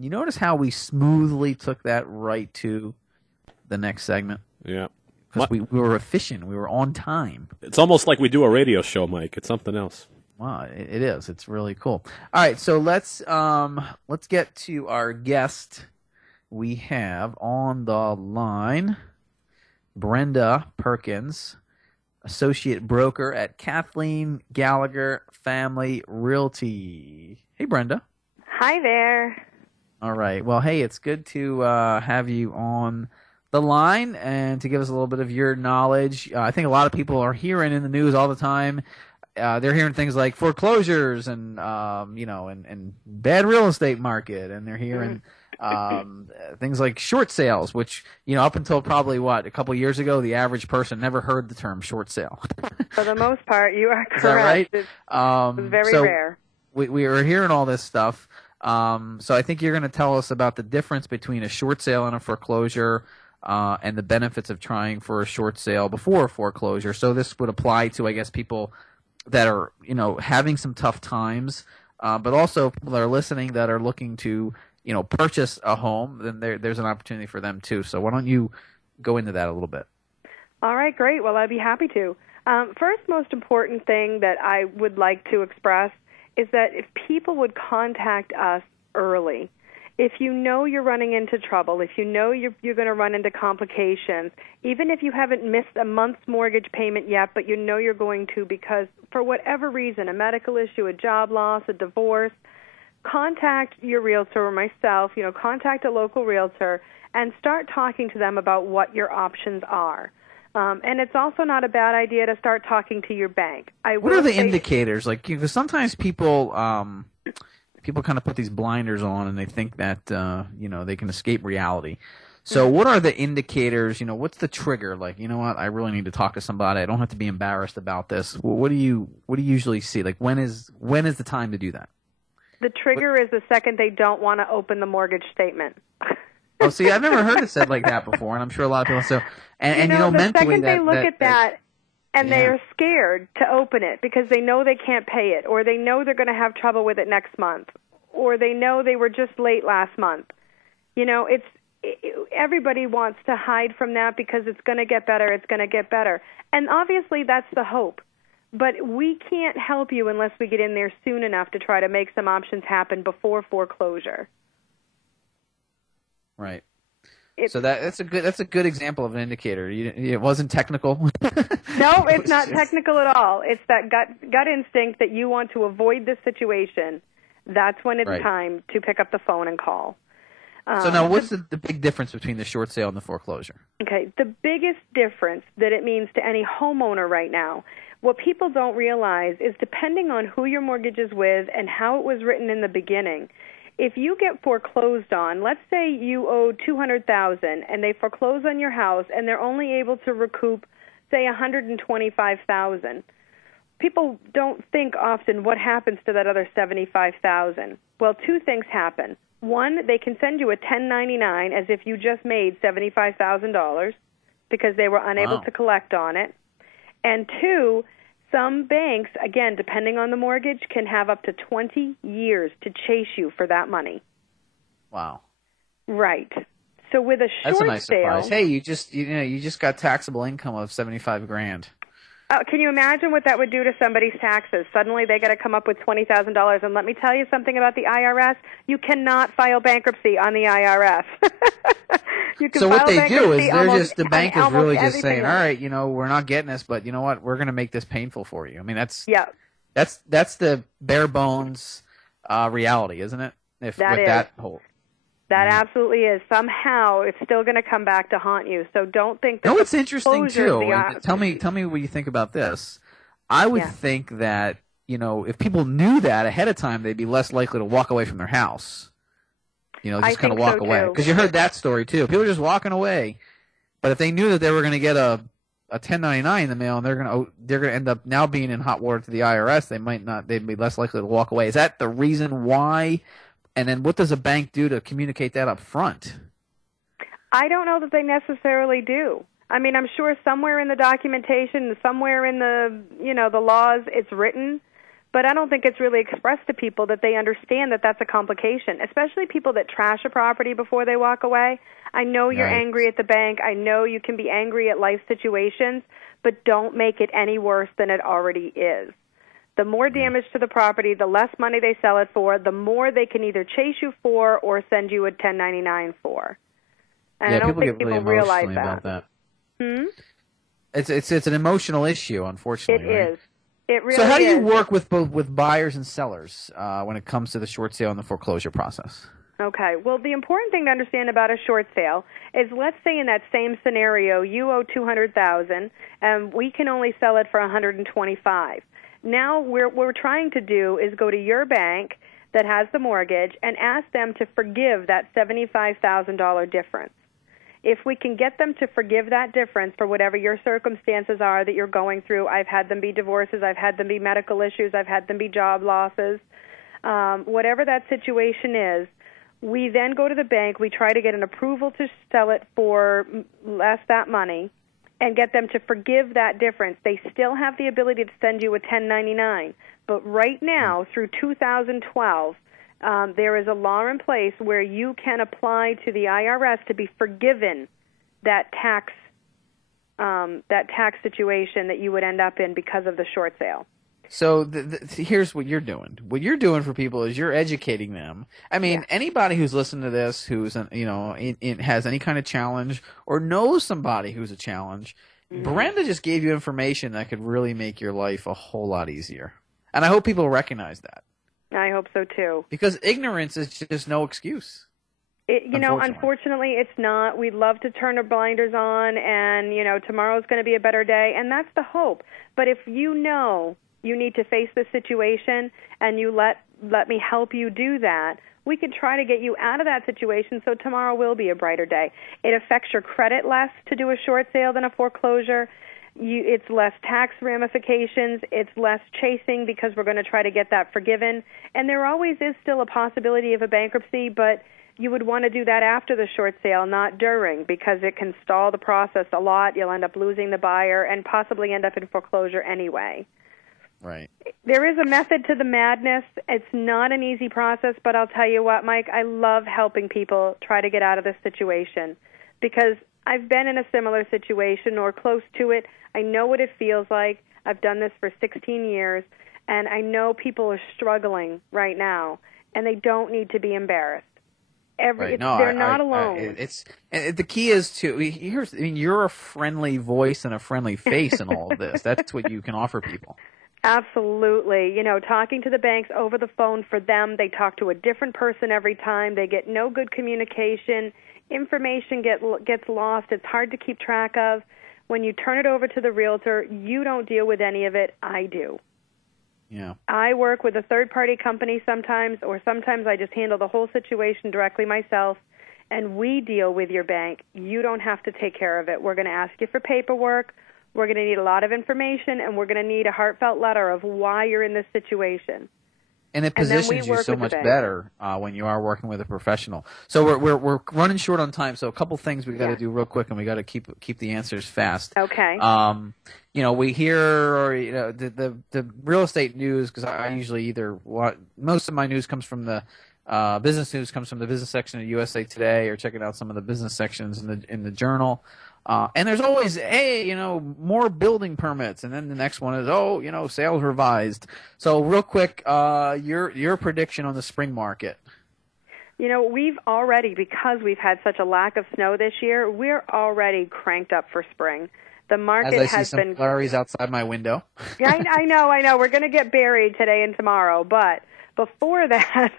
You notice how we smoothly took that right to the next segment? Yeah. Because we were efficient. We were on time. It's almost like we do a radio show, Mike. It's something else. Wow, it is. It's really cool. All right, so let's get to our guest. We have on the line Brenda Perkins, associate broker at Kathleen Gallagher Family Realty. Hey, Brenda. Hi there. All right. Well, hey, it's good to have you on the line and to give us a little bit of your knowledge. I think a lot of people are hearing in the news all the time. They're hearing things like foreclosures and and bad real estate market, and they're hearing things like short sales, which up until probably a couple years ago, the average person never heard the term short sale. For the most part, you are correct. Is that right? It's very rare. We were hearing all this stuff. So I think you're going to tell us about the difference between a short sale and a foreclosure, and the benefits of trying for a short sale before a foreclosure. So this would apply to, I guess, people that are, having some tough times, but also people that are listening that are looking to, purchase a home. Then there's an opportunity for them too. So why don't you go into that a little bit? All right, great. Well, I'd be happy to. First, most important thing that I would like to express is that if people would contact us early, if you know you're running into trouble, if you know you're going to run into complications, even if you haven't missed a month's mortgage payment yet, but you know you're going to because for whatever reason, a medical issue, a job loss, a divorce, contact your realtor or myself, contact a local realtor and start talking to them about what your options are. And it's also not a bad idea to start talking to your bank. What are the indicators? Because sometimes people kind of put these blinders on and they think that they can escape reality. So what are the indicators? What's the trigger? What? I really need to talk to somebody. I don't have to be embarrassed about this. What do you usually see? When is the time to do that? The trigger is the second they don't want to open the mortgage statement. Oh, see, I've never heard it said like that before, and I'm sure a lot of people. So, and the mentally, second they look at that and they are scared to open it because they know they can't pay it, or they know they're going to have trouble with it next month, or they know they were just late last month. Everybody wants to hide from that because it's going to get better. It's going to get better, and obviously that's the hope. But we can't help you unless we get in there soon enough to try to make some options happen before foreclosure. Right. So that's a good example of an indicator. It wasn't technical. No, it's not technical at all. It's that gut instinct that you want to avoid this situation. That's when it's time to pick up the phone and call. So now, what's the big difference between the short sale and the foreclosure? Okay, the biggest difference that it means to any homeowner right now, what people don't realize is depending on who your mortgage is with and how it was written in the beginning, if you get foreclosed on, let's say you owe $200,000 and they foreclose on your house and they're only able to recoup, say, $125,000. People don't think often what happens to that other $75,000. Well, two things happen. One, they can send you a 1099 as if you just made $75,000 because they were unable to collect on it. And two, some banks, again, depending on the mortgage, can have up to 20 years to chase you for that money. Wow. Right. So with a short That's a nice sale, surprise. Hey, you just got taxable income of $75,000. Can you imagine what that would do to somebody's taxes? Suddenly they got to come up with $20,000. And let me tell you something about the IRS. You cannot file bankruptcy on the IRS. So what they do is the bank is really just saying, all right, we're not getting this, but you know what? We're going to make this painful for you. I mean, that's the bare bones reality, isn't it? That absolutely is. Somehow it's still going to come back to haunt you. So don't think that. No, it's interesting too. Tell me what you think about this. I would think that, if people knew that ahead of time, they'd be less likely to walk away from their house. Just kind of walk away. Because you heard that story too. People are just walking away. But if they knew that they were going to get a 1099 in the mail and they're going to end up now being in hot water to the IRS, they'd be less likely to walk away. Is that the reason why? And then what does a bank do to communicate that up front? I don't know that they necessarily do. I mean, I'm sure somewhere in the documentation, somewhere in the, the laws, it's written. But I don't think it's really expressed to people that they understand that that's a complication, especially people that trash a property before they walk away. I know you're angry at the bank. I know you can be angry at life situations, but don't make it any worse than it already is. The more damage to the property, the less money they sell it for, the more they can either chase you for or send you a 1099 for. And I don't think people realize that. It's an emotional issue, unfortunately. It is. It really is. So how do you work with buyers and sellers when it comes to the short sale and the foreclosure process? Okay. Well, the important thing to understand about a short sale is, let's say in that same scenario, you owe $200,000 and we can only sell it for $125,000. Now what we're trying to do is go to your bank that has the mortgage and ask them to forgive that $75,000 difference. If we can get them to forgive that difference for whatever your circumstances are that you're going through — I've had them be divorces, I've had them be medical issues, I've had them be job losses, whatever that situation is, we then go to the bank, we try to get an approval to sell it for less that money and get them to forgive that difference. They still have the ability to send you a 1099, but right now, through 2012, there is a law in place where you can apply to the IRS to be forgiven that tax situation that you would end up in because of the short sale. So here's what you're doing. What you're doing for people is you're educating them. I mean, anybody who's listening to this, who's has any kind of challenge or knows somebody who's a challenge, Brenda just gave you information that could really make your life a whole lot easier. And I hope people recognize that. I hope so too. Because ignorance is just no excuse. Unfortunately, it's not. We'd love to turn our blinders on and, tomorrow's going to be a better day, and that's the hope. But if you know you need to face this situation and you let me help you do that, we can try to get you out of that situation so tomorrow will be a brighter day. It affects your credit less to do a short sale than a foreclosure. It's less tax ramifications. It's less chasing because we're going to try to get that forgiven. And there always is still a possibility of a bankruptcy, but you would want to do that after the short sale, not during, because it can stall the process a lot. You'll end up losing the buyer and possibly end up in foreclosure anyway. Right. There is a method to the madness. It's not an easy process, but I'll tell you what, Mike, I love helping people try to get out of this situation because I've been in a similar situation or close to it. I know what it feels like. I've done this for 16 years, and I know people are struggling right now, and they don't need to be embarrassed. They're not alone. The key is you're a friendly voice and a friendly face in all of this. That's what you can offer people. Absolutely. Talking to the banks over the phone, for them, they talk to a different person every time. They get no good communication. Information gets lost. It's hard to keep track of. When you turn it over to the realtor, you don't deal with any of it. I do. Yeah. I work with a third-party company sometimes, or sometimes I just handle the whole situation directly myself, and we deal with your bank. You don't have to take care of it. We're going to ask you for paperwork. We're going to need a lot of information, and we're going to need a heartfelt letter of why you're in this situation. And it positions you so much better when you are working with a professional. So we're running short on time. So a couple things we got to do real quick, and we got to keep the answers fast. Okay. We hear the real estate news, because I usually most of my news comes from the business news comes from the business section of USA Today, or checking out some of the business sections in the Journal. And there's always, more building permits, and then the next one is, sales revised. So real quick, your prediction on the spring market. We've already, because we've had such a lack of snow this year, we're already cranked up for spring. The market has been. As I see some flurries outside my window. Yeah, I know. We're going to get buried today and tomorrow, but before that,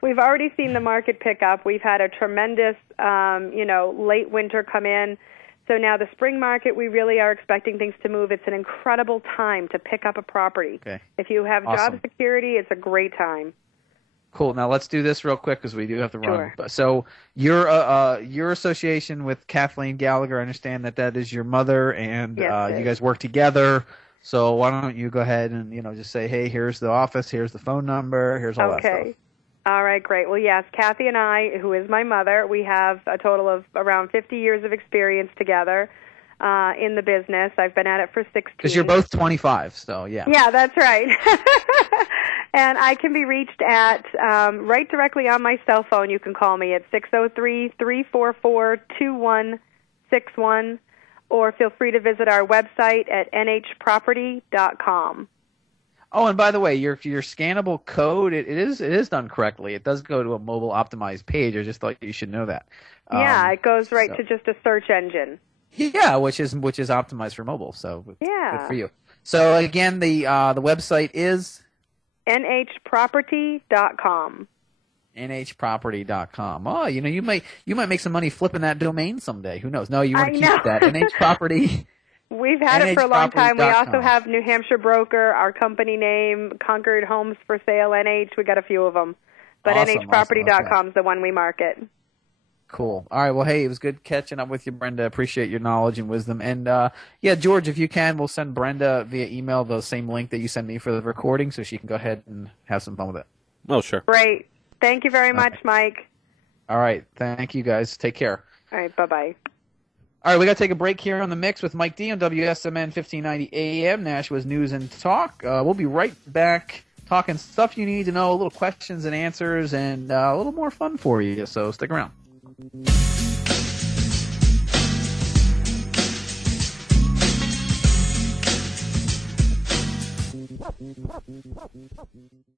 we've already seen the market pick up. We've had a tremendous, late winter come in. So now the spring market, we really are expecting things to move. It's an incredible time to pick up a property. Okay. If you have job security, it's a great time. Cool. Now let's do this real quick because we do have to run. Sure. So your association with Kathleen Gallagher, I understand that is your mother, and yes, you guys work together. So why don't you go ahead and just say, hey, here's the office, here's the phone number, here's all that stuff. Okay. All right, great. Well, yes, Kathy and I, who is my mother, we have a total of around 50 years of experience together. in the business. I've been at it for 16. Because you're both 25, so yeah. Yeah, that's right. And I can be reached at right directly on my cell phone. You can call me at 603-344-2161, or feel free to visit our website at nhproperty.com. Oh, and by the way, your scannable code, it is done correctly. It does go to a mobile optimized page. I just thought you should know that. Yeah, it goes right to just a search engine. Yeah, which is optimized for mobile. So yeah, good for you. So again, the website is nhproperty.com. nhproperty.com. Oh, you might make some money flipping that domain someday. Who knows? No, you want to keep that nhproperty. We've had it for a long time. We also have New Hampshire Broker, our company name, Concord Homes for Sale, NH. We got a few of them. But awesome, nhproperty.com is the one we market. Cool. All right. Well, hey, it was good catching up with you, Brenda. Appreciate your knowledge and wisdom. And, yeah, George, if you can, we'll send Brenda via email the same link that you send me for the recording so she can go ahead and have some fun with it. Oh, sure. Great. Thank you very much, Mike. All right. Thank you, guys. Take care. All right. Bye-bye. All right, we got to take a break here on The Mix with Mike D on WSMN 1590 AM, Nashua's News and Talk. We'll be right back talking stuff you need to know, a little questions and answers, and a little more fun for you, so stick around.